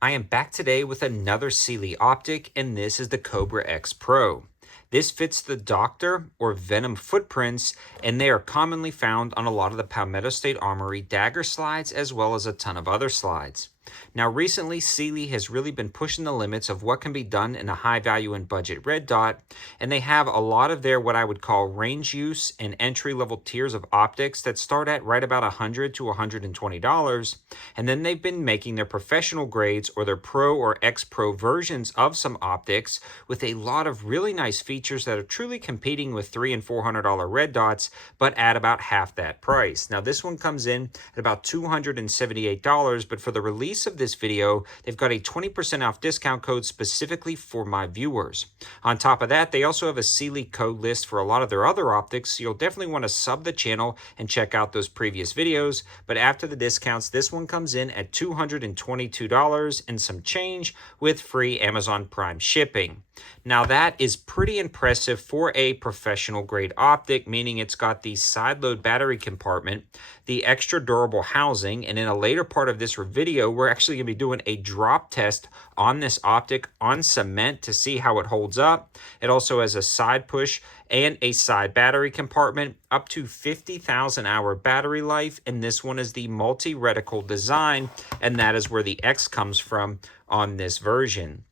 I am back today with another Cyelee Optic, and this is the Cobra X Pro. This fits the Doctor or Venom footprints, and they are commonly found on a lot of the Palmetto State Armory dagger slides as well as a ton of other slides. Now recently, Cyelee has really been pushing the limits of what can be done in a high value and budget red dot, and they have a lot of their what I would call range use and entry level tiers of optics that start at right about $100 to $120, and then they've been making their professional grades or their Pro or X Pro versions of some optics with a lot of really nice features that are truly competing with $300 and $400 red dots, but at about half that price. Now this one comes in at about $278, but for the release of this video, they've got a 20% off discount code specifically for my viewers. On top of that, they also have a Cyelee code list for a lot of their other optics, so you'll definitely want to sub the channel and check out those previous videos. But after the discounts, this one comes in at $222 and some change with free Amazon Prime shipping. Now that is pretty impressive for a professional grade optic, meaning it's got the side load battery compartment, the extra durable housing, and in a later part of this video, we're actually going to be doing a drop test on this optic on cement to see how it holds up. It also has a side push and a side battery compartment, up to 50,000 hour battery life, and this one is the multi-reticle design, and that is where the X comes from on this version.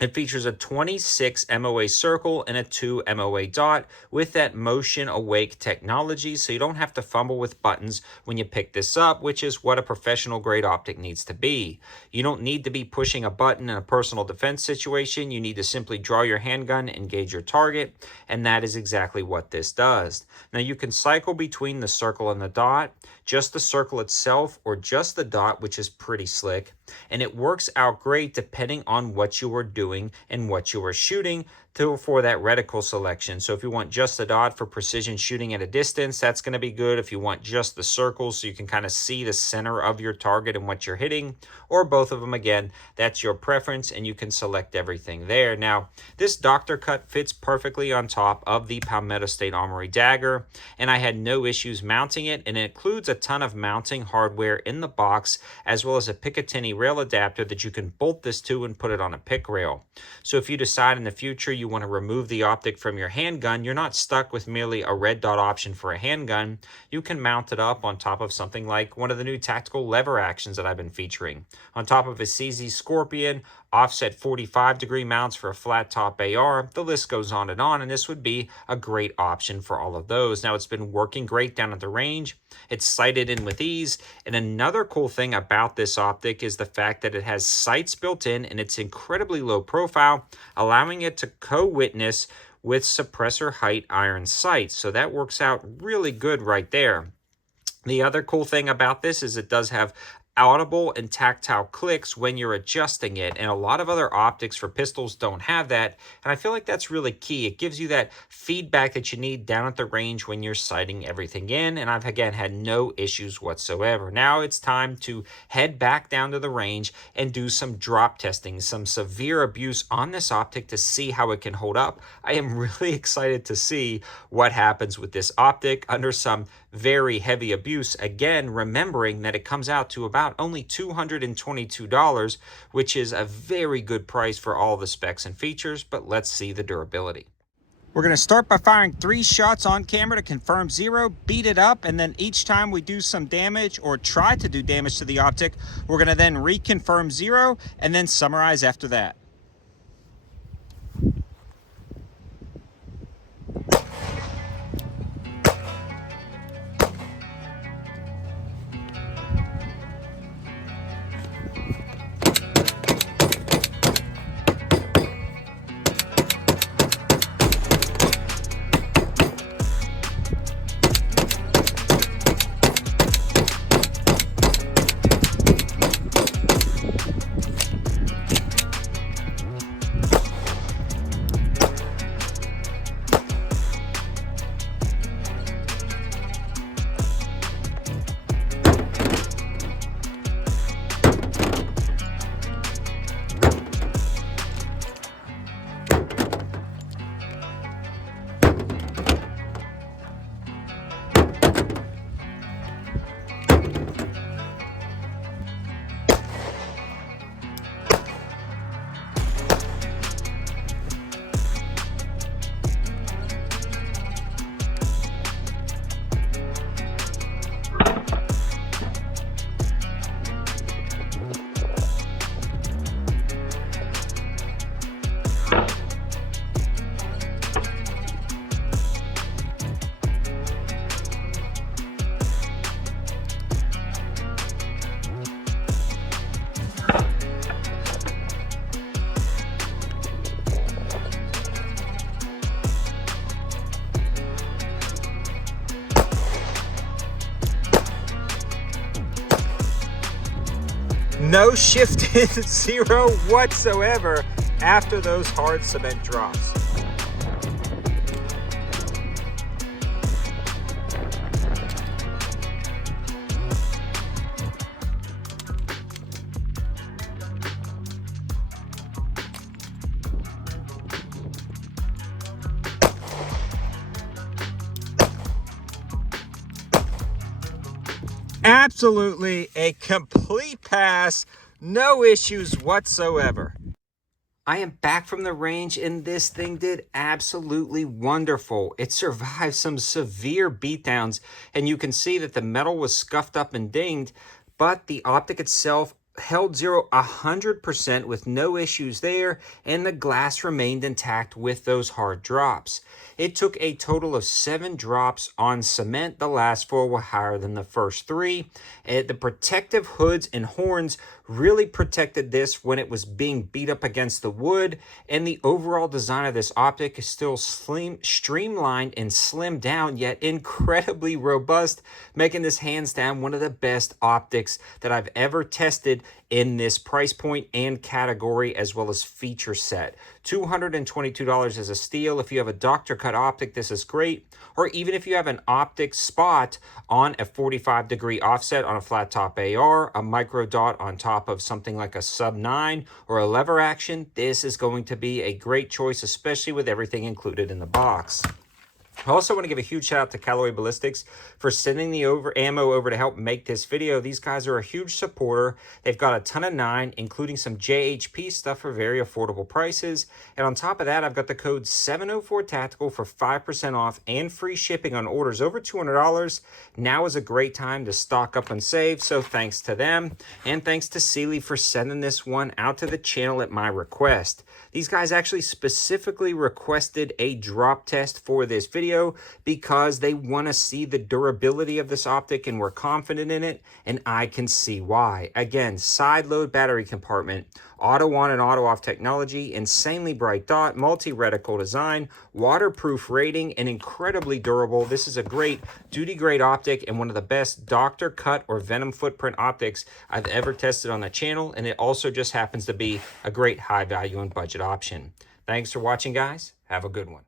It features a 26 MOA circle and a 2 MOA dot with that motion awake technology, so you don't have to fumble with buttons when you pick this up, which is what a professional grade optic needs to be. You don't need to be pushing a button in a personal defense situation. You need to simply draw your handgun, engage your target, and that is exactly what this does. Now you can cycle between the circle and the dot, just the circle itself or just the dot, which is pretty slick, and it works out great depending on what you are doing and what you are shooting for that reticle selection. So if you want just the dot for precision shooting at a distance, that's going to be good. If you want just the circle so you can kind of see the center of your target and what you're hitting, or both of them, again, that's your preference and you can select everything there. Now, this Doctor cut fits perfectly on top of the Palmetto State Armory dagger, and I had no issues mounting it, and it includes a ton of mounting hardware in the box, as well as a Picatinny rail adapter that you can bolt this to and put it on a pick rail. So if you decide in the future you want to remove the optic from your handgun, you're not stuck with merely a red dot option for a handgun. You can mount it up on top of something like one of the new tactical lever actions that I've been featuring, on top of a CZ Scorpion, offset 45-degree mounts for a flat top AR. The list goes on, and this would be a great option for all of those. Now, it's been working great down at the range. It's sighted in with ease, and another cool thing about this optic is the fact that it has sights built in, and it's incredibly low profile, allowing it to co-witness with suppressor height iron sights. So that works out really good right there. The other cool thing about this is it does have audible and tactile clicks when you're adjusting it, and a lot of other optics for pistols don't have that, and I feel like that's really key. It gives you that feedback that you need down at the range when you're sighting everything in, and I've again had no issues whatsoever. Now it's time to head back down to the range and do some drop testing, some severe abuse on this optic to see how it can hold up. I am really excited to see what happens with this optic under some very heavy abuse, again remembering that it comes out to about only $222, which is a very good price for all the specs and features. But let's see the durability. We're going to start by firing 3 shots on camera to confirm 0, beat it up, and then each time we do some damage or try to do damage to the optic, we're going to then reconfirm 0 and then summarize after that. no shifting, zero whatsoever after those hard cement drops. Absolutely a complete pass, no issues whatsoever. I am back from the range and this thing did absolutely wonderful. It survived some severe beatdowns and you can see that the metal was scuffed up and dinged, but the optic itself held 100% with no issues there, and the glass remained intact with those hard drops. It took a total of 7 drops on cement. The last 4 were higher than the first 3. The protective hoods and horns really protected this when it was being beat up against the wood, and the overall design of this optic is still streamlined and slimmed down, yet incredibly robust, making this hands down one of the best optics that I've ever tested in this price point and category, as well as feature set. $222 is a steal. If you have a doctor cut optic, this is great. Or even if you have an optic spot on a 45-degree offset on a flat top AR, a micro dot on top of something like a sub 9 or a lever action, this is going to be a great choice, especially with everything included in the box. I also want to give a huge shout out to Cyelee Ballistics for sending the ammo over to help make this video. These guys are a huge supporter. They've got a ton of 9, including some JHP stuff for very affordable prices. And on top of that, I've got the code 704TACTICAL for 5% off and free shipping on orders over $200. Now is a great time to stock up and save, so thanks to them. And thanks to Cyelee for sending this one out to the channel at my request. These guys actually specifically requested a drop test for this video because they want to see the durability of this optic and we're confident in it, and I can see why. Again, side load battery compartment, auto on and auto off technology, insanely bright dot, multi-reticle design, waterproof rating, and incredibly durable. This is a great duty grade optic and one of the best doctor cut or venom footprint optics I've ever tested on the channel, and it also just happens to be a great high value and budget option. Thanks for watching, guys. Have a good one.